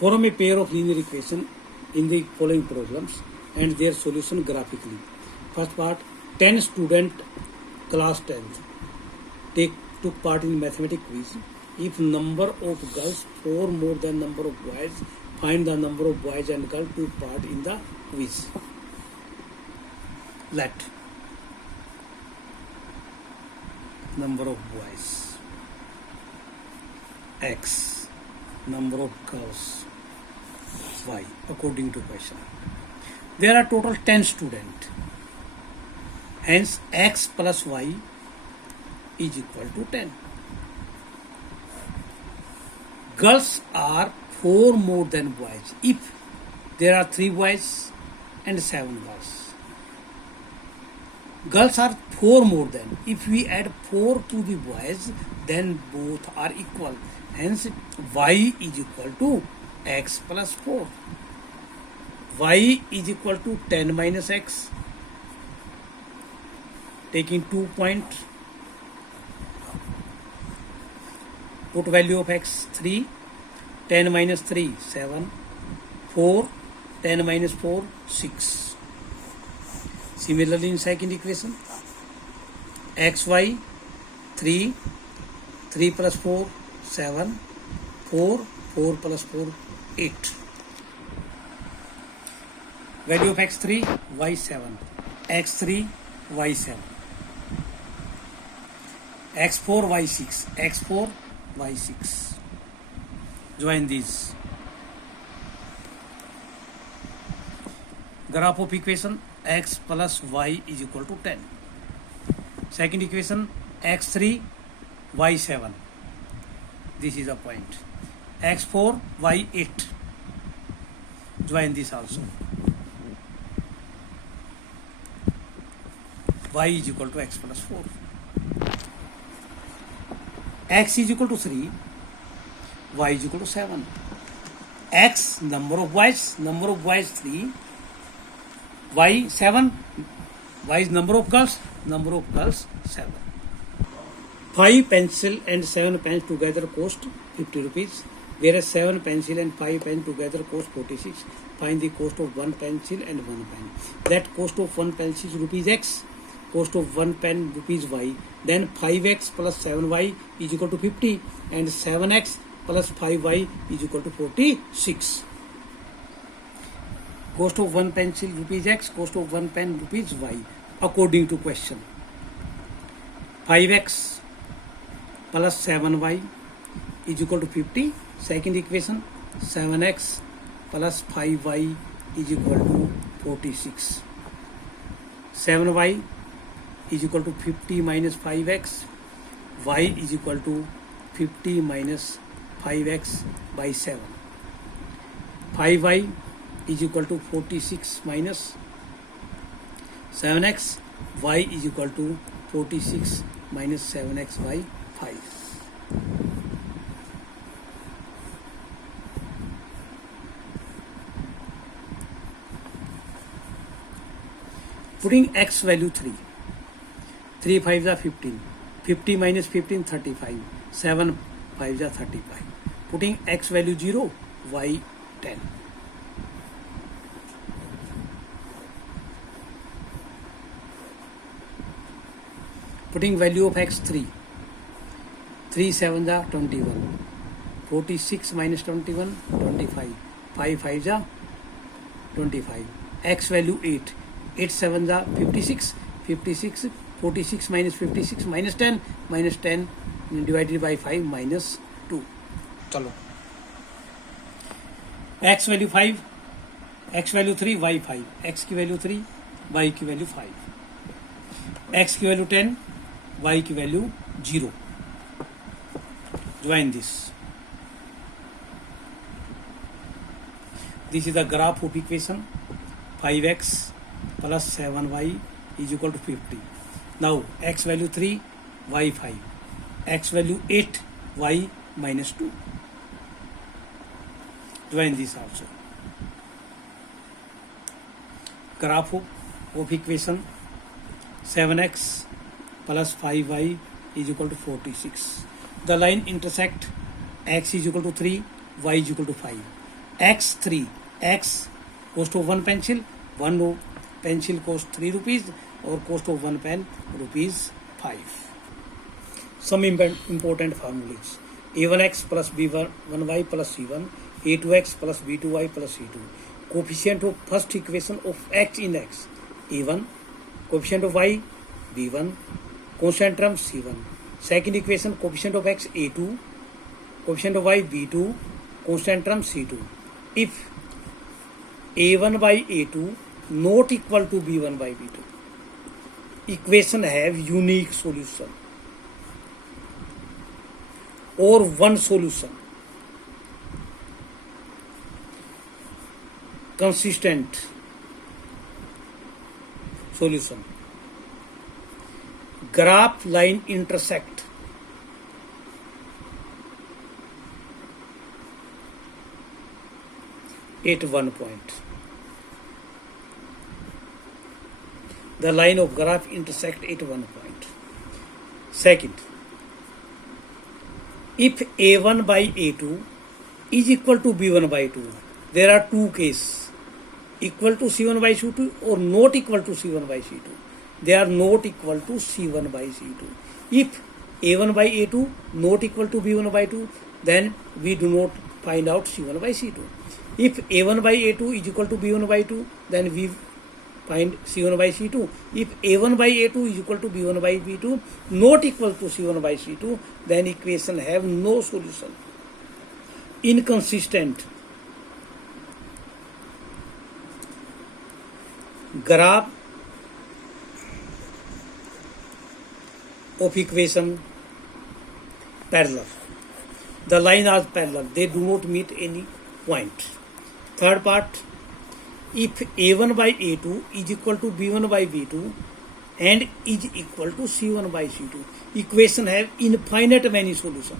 Form a pair of linear equation in the following problems and their solution graphically. First part, 10 student class 10th took part in mathematics quiz. If number of girls 4 more than number of boys, find the number of boys and girls took part in the quiz. Let number of boys x, number of girls y according to question. There are total 10 students. Hence x plus y is equal to 10. Girls are 4 more than boys if there are 3 boys and 7 girls. Girls are 4 more than. If we add 4 to the boys, then both are equal. Hence y is equal to x plus 4. Y is equal to 10 minus x. Taking 2 points. Put value of x 3. 10 minus 3 7. 4. 10 minus 4 6. Similarly in second equation, xy 3. 3 plus 4 7. 4. 4 plus 4 8. Value of x3 y7. x3 y7. x4 y6. x4 y6. Join these. Graph of equation x plus y is equal to 10. Second equation x3 y7. This is a point. x4 y8. Join this also. Y is equal to x plus 4. X is equal to 3. Y is equal to 7. X number of boys 3. Y 7. Y is number of girls 7. 5 pencil and 7 pens together cost 50 rupees, whereas 7 pencil and 5 pens together cost 46. Find the cost of 1 pencil and 1 pen. That cost of 1 pencil is rupees x, cost of 1 pen rupees y. Then 5x plus 7y is equal to 50 and 7x plus 5y is equal to 46. Cost of 1 pencil rupees x, cost of 1 pen rupees y according to question. 5x plus 7y is equal to 50. Second equation, 7x plus 5y is equal to 46. 7y is equal to 50 minus 5x. Y is equal to 50 minus 5x by 7. 5y is equal to 46 minus 7x. Y is equal to 46 minus 7x by 5. Putting x value 3. 3 5s are 15. 50 minus 15 35. 7 5s are 35. Putting x value 0, y 10. Putting value of x 3. 3 7s are 21. 46 minus 21 25. 5 5s are 25. X value 8. 8 7s are 56. 56. 46 minus 56 minus 10. Minus 10 divided by 5 minus 2. Chalo. X value 5. X value 3. Y 5. X की value 3. Y की value 5. X की value 10. Y की value 0. Join this. This is the graph of equation. 5x plus 7y is equal to 50. Now x value 3, y 5. X value 8, y minus 2. Join this also. Graph of equation 7x plus 5y is equal to 46. The line intersect x is equal to 3, y is equal to 5. x3, x cost of one pencil, one pencil cost 3 rupees, or cost of one pen rupees 5. Some important formulas: a1x plus b1y plus c1, a2x plus b2y plus c2. Coefficient of first equation of x in x, a1. Coefficient of y, b1. Constant term, c1. Second equation, coefficient of x, a2. Coefficient of y, b2. Constant term, c2. If a1 by a2 not equal to b1 by b2, equation have unique solution or one solution, consistent solution. Graph line intersect at one point. The line of graph intersect at one point. Second, if a1 by a2 is equal to b1 by 2, there are two cases: equal to c1 by c2 or not equal to c1 by c2. They are not equal to c1 by c2. If a1 by a2 not equal to b1 by 2, then we do not find out c1 by c2. If a1 by a2 is equal to b1 by 2, then we find c1 by c2. If a1 by a2 is equal to b1 by b2 not equal to c1 by c2, then equation have no solution. Inconsistent. Graph of equation parallel. The line are parallel. They do not meet any point. Third part, if a1 by a2 is equal to b1 by b2 and is equal to c1 by c2, equation have infinite many solution.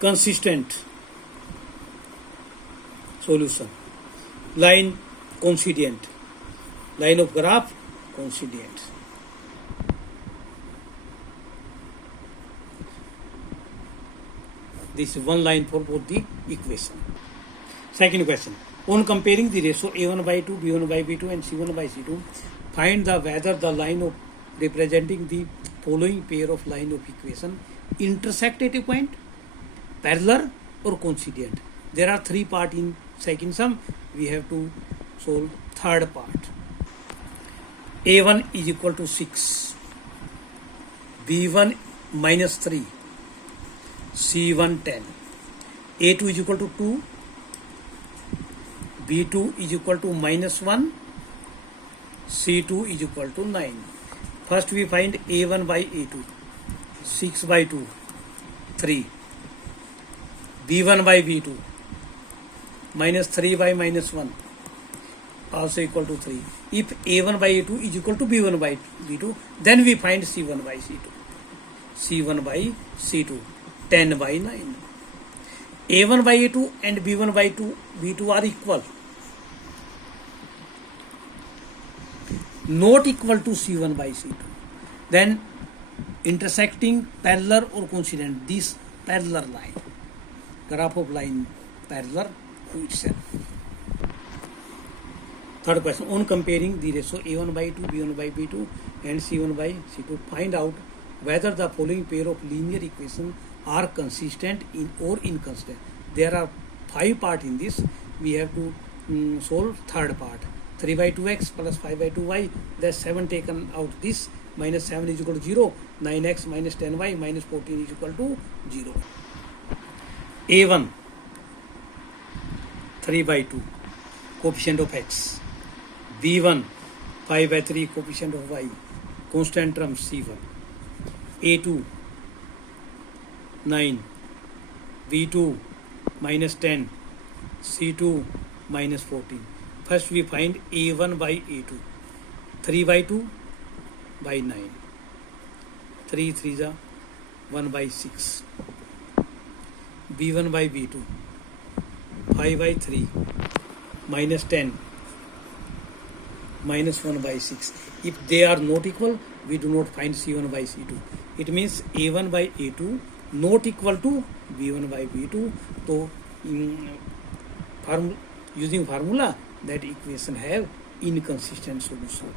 Consistent solution. Line coincident. Line of graph coincident. This is one line for both the equation. Second question. On comparing the ratio a1 by 2, b1 by b2 and c1 by c2, find the whether the line of representing the following pair of line of equation intersect at a point, parallel or coincident. There are three parts in second sum. We have to solve third part. a1 is equal to 6, b1 minus 3, c1 10, a2 is equal to 2, b2 is equal to minus 1, c2 is equal to 9. First we find a1 by a2, 6 by 2, 3, b1 by b2, minus 3 by minus 1, also equal to 3. If a1 by a2 is equal to b1 by b2, then we find c1 by c2. c1 by c2, 10 by 9. a1 by a2 and b1 by b2 are equal. Not equal to c1 by c2. Then intersecting parallel or coincident, this parallel line. Graph of line parallel to itself. Third question. On comparing the ratio a1 by 2, b1 by b2 and c1 by c2, find out whether the following pair of linear equations are consistent in or inconsistent. There are 5 parts in this. We have to solve third part. 3 by 2x plus 5 by 2y, that's 7 taken out this, minus 7 is equal to 0, 9x minus 10y minus 14 is equal to 0. a1, 3 by 2, coefficient of x. b1, 5 by 3, coefficient of y, constant term c1. a2, 9, b2, minus 10, c2, minus 14. First we find a1 by a2, 3 by 2 by 9, 3 3 is 1 by 6, b1 by b2, 5 by 3, minus 10, minus 1 by 6. If they are not equal, we do not find c1 by c2. It means a1 by a2 not equal to v1 by v2, तो using formula that equation have inconsistent solution.